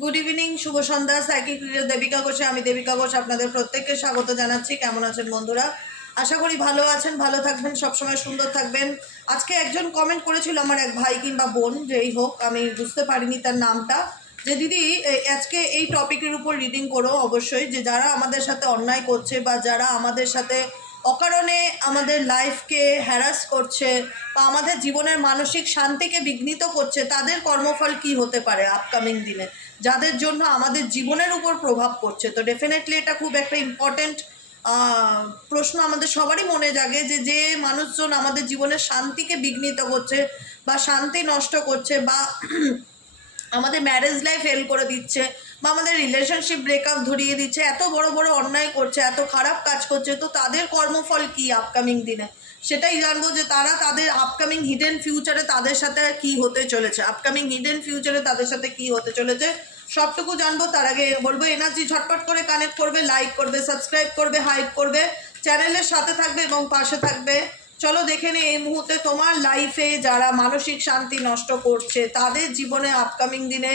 Good evening, শুভ সন্ধ্যা। Psychic reader Devika ঘোষে আমি দেবিকা ঘোষ আপনাদের প্রত্যেককে স্বাগত জানাচ্ছি। কেমন আছেন বন্ধুরা? আশা করি ভালো আছেন, ভালো থাকবেন, সবসময় সুন্দর থাকবেন। আজকে একজন কমেন্ট করেছিল, আমার এক ভাই কিংবা বোন যেই হোক, আমি বুঝতে পারিনি তার নামটা, যে দিদি আজকে এই টপিকের উপর রিডিং করো অবশ্যই, যে যারা আমাদের সাথে অন্যায় করছে বা যারা আমাদের সাথে অকারণে আমাদের লাইফকে হ্যারাস করছে বা আমাদের জীবনের মানসিক শান্তিকে বিঘ্নিত করছে, তাদের কর্মফল কি হতে পারে আপকামিং দিনে, যাদের জন্য আমাদের জীবনের উপর প্রভাব পড়ছে। তো ডেফিনেটলি এটা খুব একটা ইম্পর্ট্যান্ট প্রশ্ন আমাদের সবারই মনে জাগে, যে যে মানুষজন আমাদের জীবনের শান্তিকে বিঘ্নিত করছে বা শান্তি নষ্ট করছে বা আমাদের ম্যারেজ লাইফ ফেল করে দিচ্ছে বা আমাদের রিলেশনশিপ ব্রেকআপ ধরিয়ে দিচ্ছে, এত বড় বড় অন্যায় করছে, এত খারাপ কাজ করছে, তো তাদের কর্মফল কি আপকামিং দিনে সেটাই জানবো, যে তারা তাদের আপকামিং হিডেন ফিউচারে তাদের সাথে কি হতে চলেছে, আপকামিং হিডেন ফিউচারে তাদের সাথে কি হতে চলেছে সবটুকু জানবো। তার আগে বলবো, এনার্জি ঝটপট করে কানেক্ট করবে, লাইক করবে, সাবস্ক্রাইব করবে, হাইপ করবে, চ্যানেলের সাথে থাকবে এবং পাশে থাকবে। চলো দেখে নে এই মুহূর্তে তোমার লাইফে যারা মানসিক শান্তি নষ্ট করছে তাদের জীবনে আপকামিং দিনে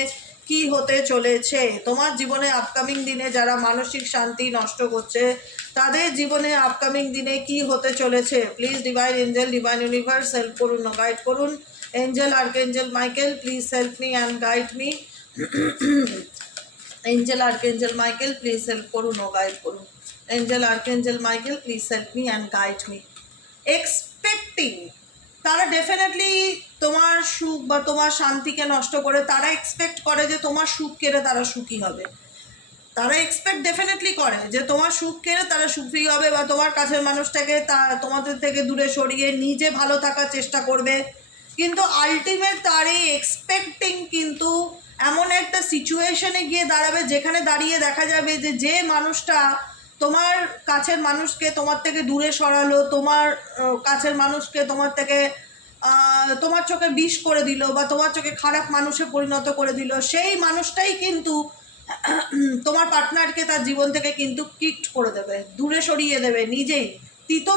কি হতে চলেছে। তোমার জীবনে আপকামিং দিনে যারা মানসিক শান্তি নষ্ট করছে তাদের জীবনে আপকামিং দিনে কি হতে চলেছে। Please divine angel, divine universe help করুন, গাইড করুন। Angel, archangel Michael, please help me and guide me. Angel, archangel Michael, please help করুন ও গাইড করুন। Angel, archangel Michael, please help me and guide me. Expecting, তারা definitely তোমার সুখ বা তোমার শান্তিকে নষ্ট করে, তারা এক্সপেক্ট করে যে তোমার সুখ কেড়ে তারা সুখী হবে। তারা এক্সপেক্ট ডেফিনেটলি করে যে তোমার সুখ কেড়ে তারা সুখী হবে বা তোমার কাছের মানুষটাকে তোমাদের থেকে দূরে সরিয়ে নিজে ভালো থাকার চেষ্টা করবে। কিন্তু আলটিমেট তার এই এক্সপেক্টিং কিন্তু এমন একটা সিচুয়েশনে গিয়ে দাঁড়াবে যেখানে দাঁড়িয়ে দেখা যাবে যে যে মানুষটা তোমার কাছের মানুষকে তোমার থেকে দূরে সরালো, তোমার কাছের মানুষকে তোমার থেকে তোমার চোখে বিষ করে দিল বা তোমার চোখে খারাপ মানুষে পরিণত করে দিল, সেই মানুষটাই কিন্তু তোমার পার্টনারকে তার জীবন থেকে কিন্তু কিকড করে দেবে, দূরে সরিয়ে দেবে নিজেই, তিত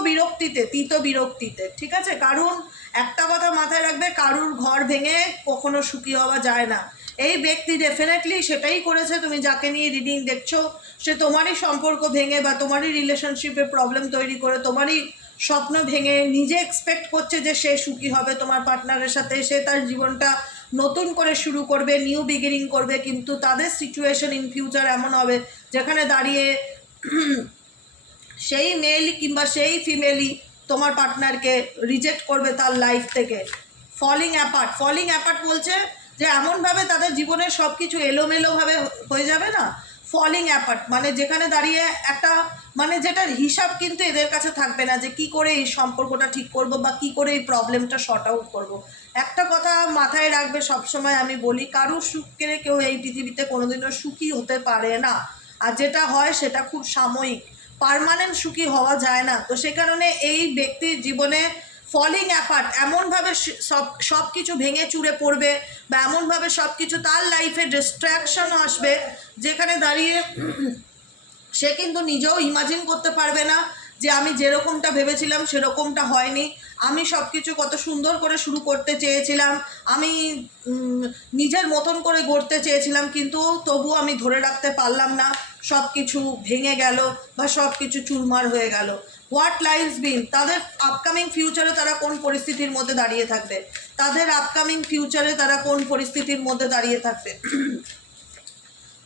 বিরক্তিতে। ঠিক আছে? কারণ একটা কথা মাথায় রাখবে, কারুর ঘর ভেঙে কখনো সুখী হওয়া যায় না। এই ব্যক্তি ডেফিনেটলি সেটাই করেছে। তুমি যাকে নিয়ে রিডিং দেখছো সে তোমারই সম্পর্ক ভেঙে বা তোমারই রিলেশনশিপে প্রবলেম তৈরি করে, তোমারই স্বপ্ন ভেঙে নিজে এক্সপেক্ট করছে যে সে সুখী হবে তোমার পার্টনারের সাথে, সে তার জীবনটা নতুন করে শুরু করবে, নিউ বিগিনিং করবে। কিন্তু তাদের সিচুয়েশন ইন ফিউচার এমন হবে যেখানে দাঁড়িয়ে সেই মেল কিংবা সেই ফিমেলই তোমার পার্টনারকে রিজেক্ট করবে তার লাইফ থেকে। ফলিং অ্যাপার্ট বলছে যে এমনভাবে তাদের জীবনের সব কিছু এলোমেলোভাবে হয়ে যাবে না। ফলিং অ্যাপার্ট মানে যেখানে দাঁড়িয়ে একটা মানে যেটার হিসাব কিন্তু এদের কাছে থাকবে না, যে কি করে এই সম্পর্কটা ঠিক করব বা কি করে এই প্রবলেমটা শর্ট আউট করব। একটা কথা মাথায় রাখবে সবসময়, আমি বলি, কারুর সুখ কেড়ে কেউ এই পৃথিবীতে কোনোদিনও সুখী হতে পারে না। আর যেটা হয় সেটা খুব সাময়িক, পার্মানেন্ট সুখী হওয়া যায় না। তো সে কারণে এই ব্যক্তির জীবনে ফলিং অ্যাপার্ট এমনভাবে সব কিছু ভেঙে চুরে পড়বে বা এমনভাবে সব কিছু তার লাইফে ডিস্ট্র্যাকশন আসবে যেখানে দাঁড়িয়ে সে কিন্তু নিজেও ইমাজিন করতে পারবে না যে আমি যেরকমটা ভেবেছিলাম সেরকমটা হয়নি, আমি সব কিছু কত সুন্দর করে শুরু করতে চেয়েছিলাম, আমি নিজের মতন করে গড়তে চেয়েছিলাম, কিন্তু তবুও আমি ধরে রাখতে পারলাম না, সব কিছু ভেঙে গেল বা সব কিছু চুরমার হয়ে গেল। হোয়াট লাইজ বিন, তাদের আপকামিং ফিউচারে তারা কোন পরিস্থিতির মধ্যে দাঁড়িয়ে থাকবে, তাদের আপকামিং ফিউচারে তারা কোন পরিস্থিতির মধ্যে দাঁড়িয়ে থাকবে।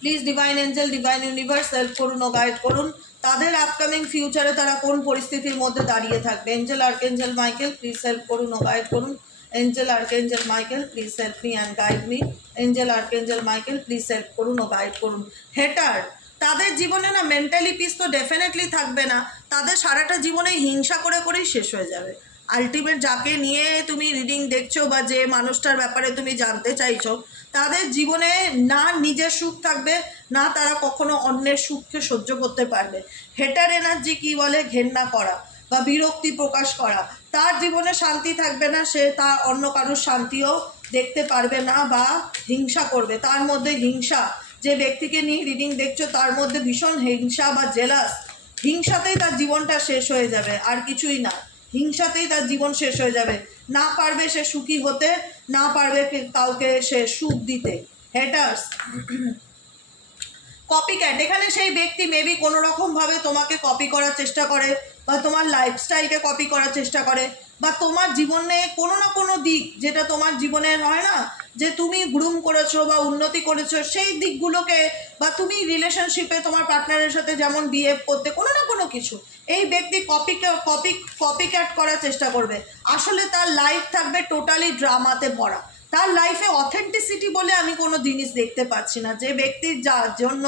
Please divine angel, divine universe help করুন ও গাইড করুন। তাদের আপকামিং ফিউচারে তারা কোন পরিস্থিতির মধ্যে দাঁড়িয়ে থাকবে। Angel, archangel Michael, please help করুন ও গাইড করুন। Angel, archangel Michael, please help me and guide me. Angel, archangel Michael, please help করুন ও গাইড করুন। হেটার, তাদের জীবনে না মেন্টালি পিস তো ডেফিনেটলি থাকবে না, তাদের সারাটা জীবনে হিংসা করে করেই শেষ হয়ে যাবে। আলটিমেট যাকে নিয়ে তুমি রিডিং দেখছো বা যে মানুষটার ব্যাপারে তুমি জানতে চাইছো, তাদের জীবনে না নিজের সুখ থাকবে, না তারা কখনো অন্যের সুখকে সহ্য করতে পারবে। হেটার এনার্জি কি বলে? ঘেন্না করা বা বিরক্তি প্রকাশ করা। তার জীবনে শান্তি থাকবে না, সে তার অন্য কারোর শান্তিও দেখতে পারবে না বা হিংসা করবে। তার মধ্যে হিংসা, যে ব্যক্তিকে নিয়ে রিডিং দেখছো তার মধ্যে ভীষণ হিংসা বা জেলাস, হিংসাতেই তার জীবনটা শেষ হয়ে যাবে, আর কিছুই না। হিংসাতেই তার জীবন শেষ হয়ে যাবে, না পারবে সে সুখী হতে, না পারবে কাউকে সে সুখ দিতে। হেটার্স, কপি ক্যাট, এখানে সেই ব্যক্তি মেবি কোনো রকমভাবে তোমাকে কপি করার চেষ্টা করে, বা তোমার লাইফস্টাইলকে কপি করার চেষ্টা করে, বা তোমার জীবনে কোনো না কোনো দিক যেটা তোমার জীবনের হয় না যে তুমি গ্রুম করেছো বা উন্নতি করেছো সেই দিকগুলোকে, বা তুমি রিলেশনশিপে তোমার পার্টনারের সাথে যেমন বিহেভ করতে কোনো না কোনো কিছু, এই ব্যক্তি কপি ক্যাট করার চেষ্টা করবে। আসলে তার লাইফ থাকবে টোটালি ড্রামাতে ভরা। তার লাইফে অথেন্টিসিটি বলে আমি কোনো জিনিস দেখতে পাচ্ছি না। যে ব্যক্তির যার জন্য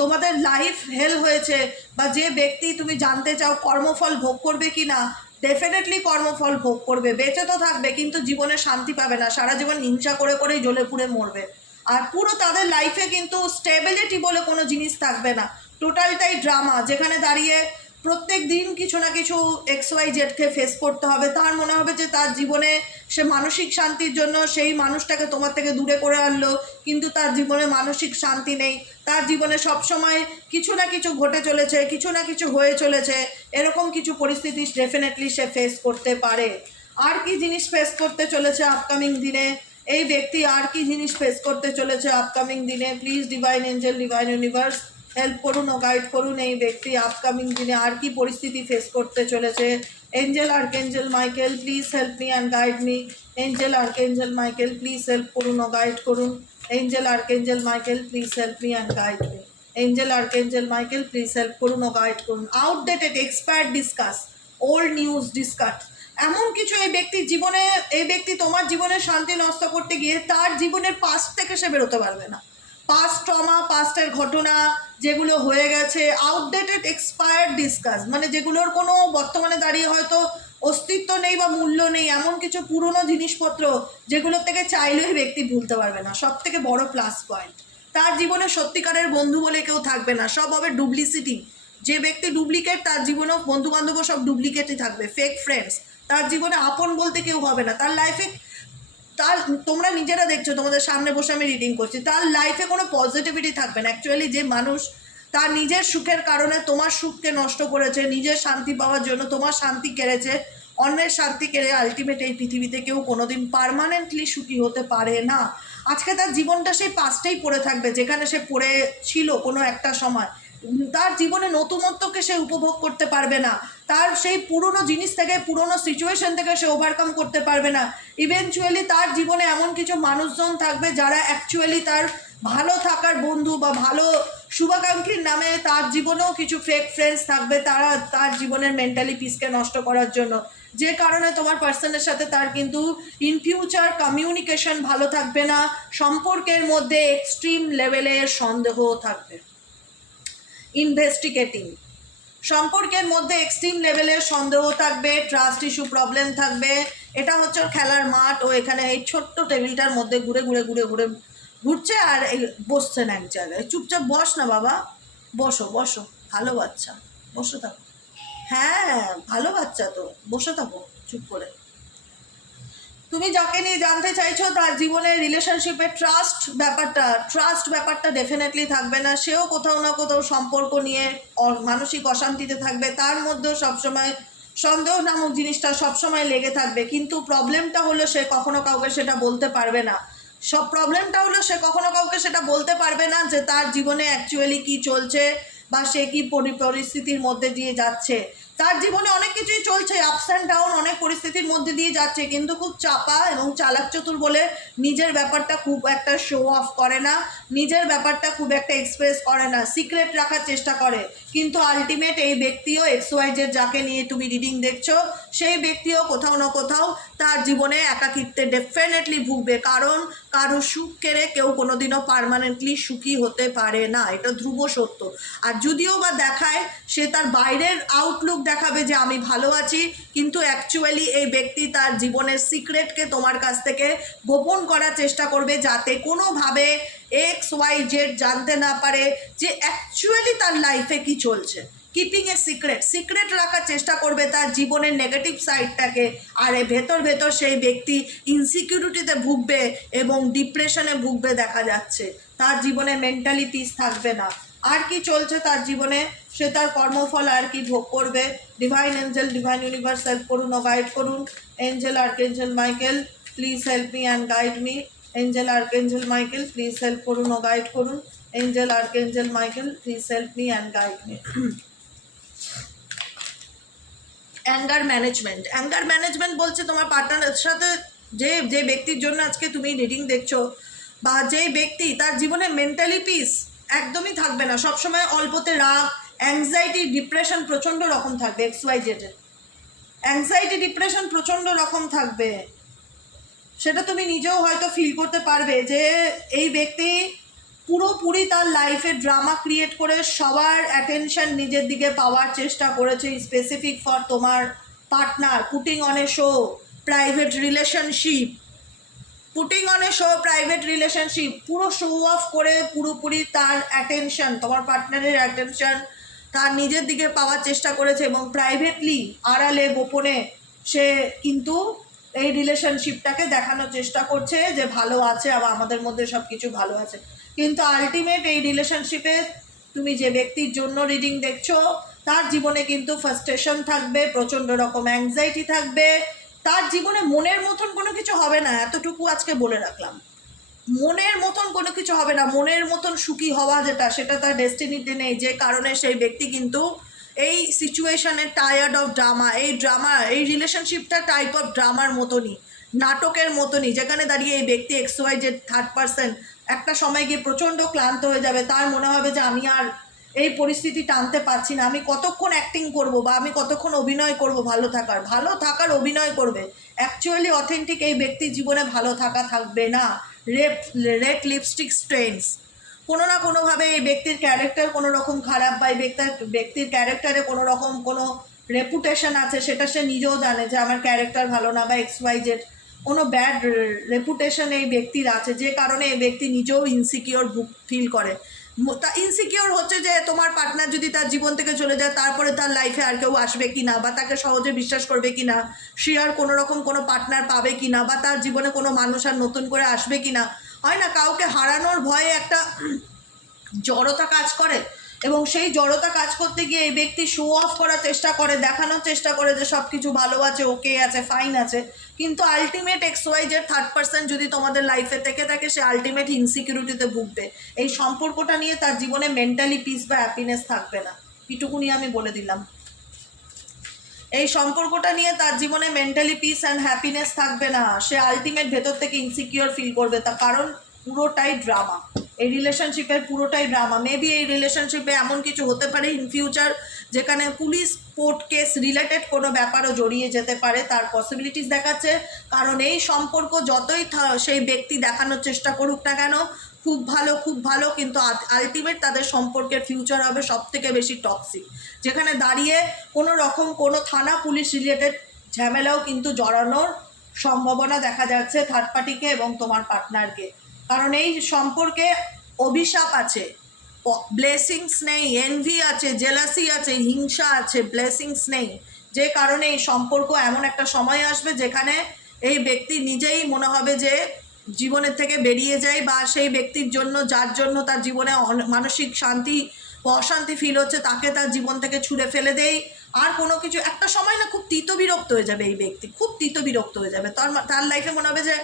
তোমাদের লাইফ হেল হয়েছে, বা যে ব্যক্তি তুমি জানতে চাও কর্মফল ভোগ করবে কি না, ডেফিনেটলি কর্মফল ভোগ করবে, বেঁচে তো থাকবে কিন্তু জীবনে শান্তি পাবে না, সারা জীবন হিংসা করে করেই জ্বলে পুড়ে মরবে। আর পুরো তাদের লাইফে কিন্তু স্টেবিলিটি বলে কোনো জিনিস থাকবে না, টোটালটাই ড্রামা, যেখানে দাঁড়িয়ে প্রত্যেক দিন কিছু না কিছু XYZকে ফেস করতে হবে। তার মনে হবে যে তার জীবনে সে মানসিক শান্তির জন্য সেই মানুষটাকে তোমার থেকে দূরে করে আনলো, কিন্তু তার জীবনে মানসিক শান্তি নেই, তার জীবনে সবসময় কিছু না কিছু ঘটে চলেছে, কিছু না কিছু হয়ে চলেছে, এরকম কিছু পরিস্থিতি ডেফিনেটলি সে ফেস করতে পারে। আর কি জিনিস ফেস করতে চলেছে আপকামিং দিনে এই ব্যক্তি, আর কি জিনিস ফেস করতে চলেছে আপকামিং দিনে? Please divine angel, divine universe help করুন ও গাইড করুন এই ব্যক্তি আপকামিং দিনে আর কি পরিস্থিতি ফেস করতে চলেছে। Angel archangel Michael please help me and guide me. Angel archangel Michael please help করুন ও গাইড করুন। Angel archangel Michael please help me and guide me. Angel archangel Michael please help করুন ও গাইড করুন। Outdated expired discuss, old news discuss, এমন কিছু এই ব্যক্তির জীবনে, এই ব্যক্তি তোমার জীবনে শান্তি নষ্ট করতে গিয়ে তার জীবনের পাস্ট থেকে সে বেরোতে পারবে না। পাস্ট ট্রমা, পাস্টের ঘটনা যেগুলো হয়ে গেছে, আউটডেটেড এক্সপায়ার্ড ডিসকাস, মানে যেগুলোর কোনো বর্তমানে দাঁড়িয়ে হয়তো অস্তিত্ব নেই বা মূল্য নেই, এমন কিছু পুরনো জিনিসপত্র যেগুলোর থেকে চাইলেই ব্যক্তি ভুলতে পারবে না। সব থেকে বড় প্লাস পয়েন্ট, তার জীবনে সত্যিকারের বন্ধু বলে কেউ থাকবে না, সব হবে ডুপ্লিসিটি। যে ব্যক্তি ডুপ্লিকেট তার জীবনেও বন্ধু বান্ধবও সব ডুপ্লিকেটই থাকবে, ফেক ফ্রেন্ডস। তার জীবনে আপন বলতে কেউ হবে না। তার লাইফে তার, তোমরা নিজেরা দেখছো, তোমাদের সামনে বসে আমি রিডিং করছি, তার লাইফে কোনো পজিটিভিটি থাকবে না। অ্যাকচুয়ালি যে মানুষ তার নিজের সুখের কারণে তোমার সুখকে নষ্ট করেছে, নিজের শান্তি পাওয়ার জন্য তোমার শান্তি কেড়েছে, অন্যের শান্তি কেড়ে আলটিমেট এই পৃথিবীতে কেউ কোনোদিন পার্মানেন্টলি সুখী হতে পারে না। আজকে তার জীবনটা সেই পাস্টেই পড়ে থাকবে যেখানে সে পড়ে ছিল কোনো একটা সময়। তার জীবনে নতুনত্বকে সে উপভোগ করতে পারবে না, তার সেই পুরনো জিনিস থেকে, পুরনো সিচুয়েশন থেকে সে ওভারকাম করতে পারবে না। ইভেনচুয়ালি তার জীবনে এমন কিছু মানুষজন থাকবে যারা অ্যাকচুয়ালি তার ভালো থাকার বন্ধু বা ভালো শুভাকাঙ্ক্ষীর নামে তার জীবনেও কিছু ফেক ফ্রেন্ডস থাকবে, তারা তার জীবনের মেন্টালি পিসকে নষ্ট করার জন্য। যে কারণে তোমার পার্সনের সাথে তার কিন্তু ইন ফিউচার কমিউনিকেশন ভালো থাকবে না, সম্পর্কের মধ্যে এক্সট্রিম লেভেলের সন্দেহ থাকবে। ইনভেস্টিগেটিং, সম্পর্কের মধ্যে এক্সট্রিম লেভেলের সন্দেহ থাকবে, ট্রাস্ট ইস্যু প্রবলেম থাকবে। এটা হচ্ছে ওর খেলার মাঠ, ও এখানে এই ছোট্ট টেবিলটার মধ্যে ঘুরে ঘুরে ঘুরে ঘুরে ঘুরছে আর বসছে না এক জায়গায়। চুপচাপ বস না বাবা, বসো বসো, ভালো বাচ্চা, বসে থাকো। হ্যাঁ ভালো বাচ্চা তো, বসে থাকো চুপ করে। তুমি যাকে নিয়ে জানতে চাইছো তার জীবনে রিলেশনশিপে ট্রাস্ট ব্যাপারটা ডেফিনেটলি থাকবে না। সেও কোথাও না কোথাও সম্পর্ক নিয়ে মানসিক অশান্তিতে থাকবে, তার মধ্যেও সবসময় সন্দেহ নামক জিনিসটা সবসময় লেগে থাকবে। কিন্তু প্রবলেমটা হলো সে কখনো কাউকে সেটা বলতে পারবে না। প্রবলেমটা হলো সে কখনো কাউকে সেটা বলতে পারবে না যে তার জীবনে অ্যাকচুয়ালি কি চলছে বা সে কি পরিস্থিতির মধ্যে দিয়ে যাচ্ছে। তার জীবনে অনেক কিছুই চলছে, আপস অ্যান্ড ডাউন, অনেক পরিস্থিতির মধ্যে দিয়ে যাচ্ছে, কিন্তু খুব চাপা এবং চালাক চতুর বলে নিজের ব্যাপারটা খুব একটা শো অফ করে না, নিজের ব্যাপারটা খুব একটা এক্সপ্রেস করে না, সিক্রেট রাখার চেষ্টা করে। কিন্তু আলটিমেট এই ব্যক্তিও XYZ যাকে নিয়ে তুমি রিডিং দেখছো, সেই ব্যক্তিও কোথাও না কোথাও তার জীবনে একাকিত্বে ডেফিনেটলি ভুগবে, কারণ কারো সুখ কেড়ে কেউ কোনোদিনও পার্মানেন্টলি সুখী হতে পারে না, এটা ধ্রুব সত্য। আর যদিও বা দেখায়, সে তার বাইরের আউটলুক দেখাবে যে আমি ভালো আছি, কিন্তু অ্যাকচুয়ালি এই ব্যক্তি তার জীবনের সিক্রেটকে তোমার কাছ থেকে গোপন করার চেষ্টা করবে, যাতে কোনোভাবে XYZ জানতে না পারে যে অ্যাকচুয়ালি তার লাইফে কি চলছে। কিপিং এ সিক্রেট রাখার চেষ্টা করবে তার জীবনের নেগেটিভ সাইডটাকে। আর ভেতর ভেতর সেই ব্যক্তি ইনসিকিউরিটিতে ভুগবে এবং ডিপ্রেশনে ভুগবে দেখা যাচ্ছে। তার জীবনে মেন্টালি পিস থাকবে না। আর কি চলছে তার জীবনে, সে তার কর্মফল আর কি ভোগ করবে। Divine angel, divine universe help করুন ও গাইড করুন। Angel archangel Michael please help me and guide me. Angel archangel Michael please help করুন ও গাইড করুন। Angel archangel Michael, please help me and guide me. Anger management, anger management বলছে তোমার পার্টনারের সাথে যে যে ব্যক্তির জন্য আজকে তুমি রিডিং দেখছো, বা যে ব্যক্তি তার জীবনে মেন্টালি পিস একদমই থাকবে না, সবসময় অল্পতে রাগ, অ্যাংজাইটি, ডিপ্রেশন প্রচণ্ড রকম থাকবে। XYZ অ্যাংজাইটি ডিপ্রেশন প্রচণ্ড রকম থাকবে, সেটা তুমি নিজেও হয়তো ফিল করতে পারবে যে এই ব্যক্তি পুরোপুরি তার লাইফে ড্রামা ক্রিয়েট করে সবার অ্যাটেনশন নিজের দিকে পাওয়ার চেষ্টা করেছে, স্পেসিফিক ফর তোমার partner. Putting on a show private relationship, putting on a show private relationship, পুরো শো অফ করে পুরোপুরি তার অ্যাটেনশন, তোমার পার্টনারের অ্যাটেনশন তার নিজের দিকে পাওয়ার চেষ্টা করেছে, এবং প্রাইভেটলি আড়ালে গোপনে সে কিন্তু এই রিলেশনশিপটাকে দেখানোর চেষ্টা করছে যে ভালো আছে, আবার আমাদের মধ্যে সব কিছু ভালো আছে। কিন্তু আলটিমেট এই রিলেশনশিপে তুমি যে ব্যক্তির জন্য রিডিং দেখছো তার জীবনে কিন্তু ফ্রাস্ট্রেশন থাকবে, প্রচণ্ড রকম অ্যাংজাইটি থাকবে, তার জীবনে মনের মতন কোনো কিছু হবে না, এতটুকু আজকে বলে রাখলাম। মনের মতন কোনো কিছু হবে না, মনের মতন সুখী হওয়া যেটা, সেটা তার ডেস্টিনিতে নেই, যে কারণে সেই ব্যক্তি কিন্তু এই সিচুয়েশানে টায়ার্ড অফ ড্রামা, এই রিলেশনশিপটা টাইপ অফ ড্রামার মতনই, নাটকের মতনই, যেখানে দাঁড়িয়ে এই ব্যক্তি XYZ থার্ড পার্সন একটা সময় গিয়ে প্রচণ্ড ক্লান্ত হয়ে যাবে, তার মনে হবে যে আমি আর এই পরিস্থিতি টানতে পারছি না, আমি কতক্ষণ অ্যাক্টিং করব বা আমি কতক্ষণ অভিনয় করব, ভালো থাকার অভিনয় করবে। অ্যাকচুয়ালি অথেন্টিক এই ব্যক্তির জীবনে ভালো থাকা থাকবে না। রেড লিপস্টিক স্ট্রেন্স, কোনো না কোনোভাবে এই ব্যক্তির ক্যারেক্টার কোনো রকম খারাপ, বা এই ব্যক্তির ক্যারেক্টারে কোনো রকম কোনো রেপুটেশন আছে, সেটা সে নিজেও জানে যে আমার ক্যারেক্টার ভালো না, বা XYZ কোনো ব্যাড রেপুটেশন এই ব্যক্তির আছে, যে কারণে এই ব্যক্তি নিজেও ইনসিকিওর ফিল করে। তা ইনসিকিওর হচ্ছে যে তোমার পার্টনার যদি তার জীবন থেকে চলে যায়, তারপরে তার লাইফে আর কেউ আসবে কি না, বা তাকে সহজে বিশ্বাস করবে কি না, সে আর কোনো রকম কোনো পার্টনার পাবে কি না, বা তার জীবনে কোনো মানুষ আর নতুন করে আসবে কি না। হয় না, কাউকে হারানোর ভয়ে একটা জড়তা কাজ করে, এবং সেই জড়তা কাজ করতে গিয়ে এই ব্যক্তি শো অফ করার চেষ্টা করে, দেখানোর চেষ্টা করে যে সব কিছু ভালো আছে, ওকে আছে, ফাইন আছে, কিন্তু আলটিমেট XYZ থার্ড পার্সন যদি তোমাদের লাইফে থেকে থাকে, সে আলটিমেট ইনসিকিউরিটিতে ভুগবে। এই সম্পর্কটা নিয়ে তার জীবনে মেন্টালি পিস বা হ্যাপিনেস থাকবে না, এটুকুনি আমি বলে দিলাম। এই সম্পর্কটা নিয়ে তার জীবনে মেন্টালি পিস অ্যান্ড হ্যাপিনেস থাকবে না, সে আলটিমেট ভেতর থেকে ইনসিকিওর ফিল করবে, তার কারণ পুরোটাই ড্রামা, এই রিলেশনশিপের পুরোটাই ড্রামা। মেবি এই রিলেশনশিপে এমন কিছু হতে পারে ইন ফিউচার যেখানে পুলিশ কোর্ট কেস রিলেটেড কোনো ব্যাপারও জড়িয়ে যেতে পারে, তার পসিবিলিটিস দেখাচ্ছে। কারণ এই সম্পর্ক যতই সেই ব্যক্তি দেখানোর চেষ্টা করুক না কেন খুব ভালো, কিন্তু আলটিমেট তাদের সম্পর্কের ফিউচার হবে সব থেকে বেশি টক্সিক, যেখানে দাঁড়িয়ে কোনো রকম কোনো থানা পুলিশ রিলেটেড ঝামেলাও কিন্তু জড়ানোর সম্ভাবনা দেখা যাচ্ছে থার্ড পার্টিকে এবং তোমার পার্টনারকে। কারণ এই সম্পর্কে অভিশাপ আছে, ব্লেসিংস নেই, এনভি আছে, জেলাসি আছে, হিংসা আছে, ব্লেসিংস নেই, যে কারণে এই সম্পর্ক এমন একটা সময় আসবে যেখানে এই ব্যক্তি নিজেই মনে হবে যে জীবনের থেকে বেরিয়ে যায়, বা সেই ব্যক্তির জন্য যার জন্য তার জীবনে মানসিক শান্তি অশান্তি ফিল হচ্ছে তাকে তার জীবন থেকে ছুঁড়ে ফেলে দেয়। আর কোনো কিছু একটা সময় না খুব তিতবিরক্ত হয়ে যাবে, এই ব্যক্তি খুব তিতবিরক্ত হয়ে যাবে, তার লাইফে মনে হবে যে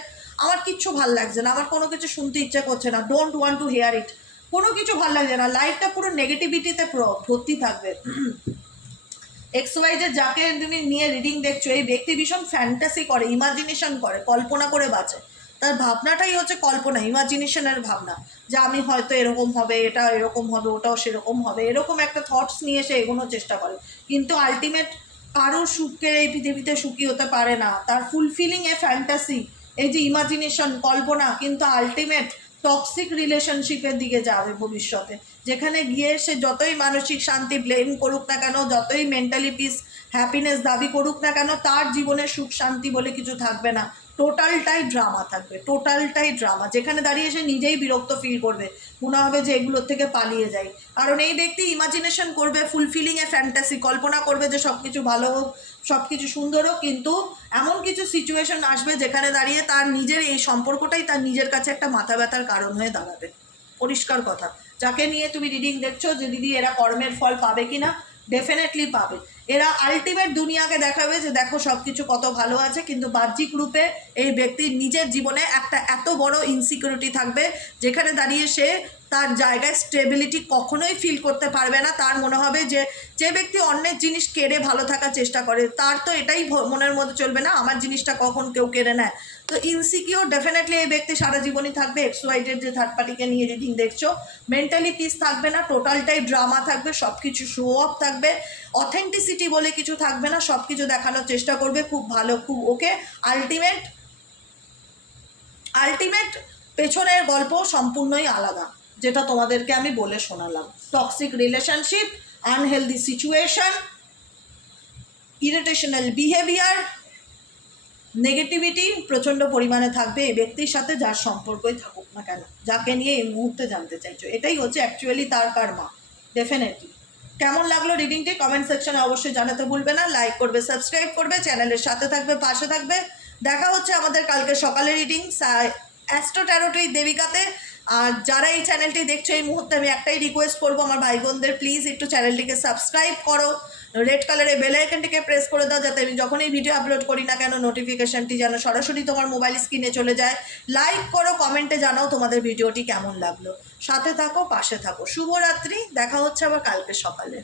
আমার কিচ্ছু ভাল লাগছে না, আমার কোনো কিছু শুনতে ইচ্ছা করছে না, ডোন্ট ওয়ান্ট টু হিয়ার ইট, কোনো কিছু ভাল লাগছে না, লাইফটা পুরো নেগেটিভিটিতে ভর্তি থাকবে। XYZ যাকে তুমি নিয়ে রিডিং দেখছো, এই ব্যক্তি ভীষণ ফ্যান্টাসি করে, ইমাজিনেশন করে, কল্পনা করে বাঁচে, তার ভাবনাটাই হচ্ছে কল্পনা, ইমাজিনেশনের ভাবনা, যে আমি হয়তো এরকম হবে, এটা এরকম হবে, ওটাও সেরকম হবে, এরকম একটা থটস নিয়ে সে এগোনোর চেষ্টা করে। কিন্তু আলটিমেট কারোর সুখের এই পৃথিবীতে সুখী হতে পারে না, তার ফুলফিলিং এ ফ্যান্টাসি, এই যে ইমাজিনেশন কল্পনা, কিন্তু আলটিমেট টক্সিক রিলেশনশিপের দিকে যাবে ভবিষ্যতে, যেখানে গিয়ে সে যতই মানসিক শান্তি ব্লেম করুক না কেন, যতই মেন্টালি পিস হ্যাপিনেস দাবি করুক না কেন, তার জীবনে সুখ শান্তি বলে কিছু থাকবে না, টোটালটাই ড্রামা থাকবে, টোটালটাই ড্রামা, যেখানে দাঁড়িয়ে সে নিজেই বিরক্ত ফিল করবে, মনে হবে যে এগুলোর থেকে পালিয়ে যায়। কারণ এই ব্যক্তি ইমাজিনেশন করবে, ফুলফিলিং এ ফ্যান্টাসি, কল্পনা করবে যে সব কিছু ভালো হোক, সব কিছু সুন্দর হোক, কিন্তু এমন কিছু সিচুয়েশন আসবে যেখানে দাঁড়িয়ে তার নিজের এই সম্পর্কটাই তার নিজের কাছে একটা মাথা ব্যথার কারণ হয়ে দাঁড়াবে। পরিষ্কার কথা, যাকে নিয়ে তুমি রিডিং দেখছো যে দিদি এরা কর্মের ফল পাবে কি না, ডেফিনেটলি পাবে। এরা আলটিমেট দুনিয়াকে দেখাবে যে দেখো সব কিছু কত ভালো আছে, কিন্তু বাহ্যিক রূপে এই ব্যক্তির নিজের জীবনে একটা এত বড় ইনসিকিউরিটি থাকবে যেখানে দাঁড়িয়ে সে তার জায়গায় স্টেবিলিটি কখনোই ফিল করতে পারবে না। তার মনে হবে যে যে ব্যক্তি অন্যের জিনিস কেড়ে ভালো থাকার চেষ্টা করে তার তো এটাই মনের মধ্যে চলবে না আমার জিনিসটা কখন কেউ কেড়ে নেয়। তো ইনসিকিউর ডেফিনেটলি এই ব্যক্তি সারা জীবনই থাকবে। এক্সওয়াইজেড যে থার্ড পার্টিকে নিয়ে রিডিং দেখছো, মেন্টালি পিস থাকবে না, টোটালটাই ড্রামা থাকবে, সব কিছু শো অফ থাকবে, অথেন্টিসিটি বলে কিছু থাকবে না, সব কিছু দেখানোর চেষ্টা করবে খুব ভালো, খুব ওকে। আলটিমেট পেছনের গল্প সম্পূর্ণই আলাদা, যেটা তোমাদেরকে আমি বলে শোনালাম। Toxic relationship, unhealthy situation, irritational behaviour, negativity প্রচণ্ড পরিমাণে থাকবে এই ব্যক্তির সাথে, যার সম্পর্কই থাকুক না কেন, যাকে নিয়ে এই মুহূর্তে জানতে চাইছো। এটাই হচ্ছে অ্যাকচুয়ালি তার কার্মা। ডেফিনেটলি কেমন লাগলো রিডিংটি কমেন্ট সেকশনে অবশ্যই জানাতে ভুলবে না। লাইক করবে, সাবস্ক্রাইব করবে, চ্যানেলের সাথে থাকবে, পাশে থাকবে। দেখা হচ্ছে আমাদের কালকে সকালে রিডিং অ্যাস্ট্রো ট্যারোটি দেবিকাতে। আর যারা এই চ্যানেলটি দেখছো এই মুহূর্তে আমি একটাই রিকোয়েস্ট করবো আমার ভাই বোনদের, প্লিজ একটু চ্যানেলটিকে সাবস্ক্রাইব করো, রেড কালারের বেল আইকনটিকে প্রেস করে দাও, যাতে আমি যখনই ভিডিও আপলোড করি না কেন নোটিফিকেশনটি যেন সরাসরি তোমার মোবাইল স্ক্রিনে চলে যায়। লাইক করো, কমেন্টে জানাও তোমাদের ভিডিওটি কেমন লাগলো, সাথে থাকো, পাশে থাকো। শুভরাত্রি, দেখা হচ্ছে আবার কালকে সকালে।